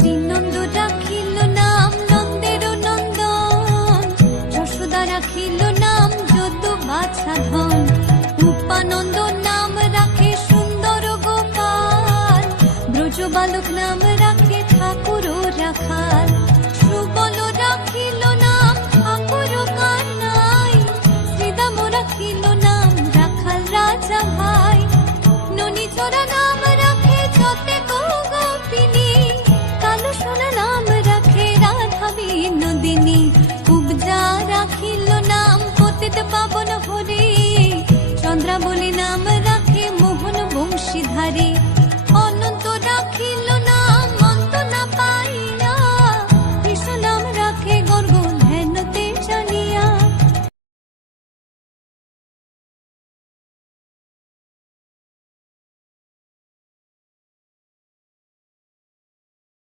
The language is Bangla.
শ্রীনন্দ রাখিল নাম নন্দের নন্দন, যশোদা রাখিল নাম যদু বাছা ধন, উপানন্দ নাম রাখে সুন্দর গোপাল, ব্রজ বালক নাম রাখে ঠাকুর রাখাল, সুবল রাখিল নাম ঠাকুর কানাই, শ্রীদাম রাখিল নাম রাখাল রাজা ভাই, ননীচরা নাম রাখে যতে গোপিনী, কালো সোনা নাম রাখে রাধা বিনোদিনী, কুবজা রাখিল নাম পতিত পাবন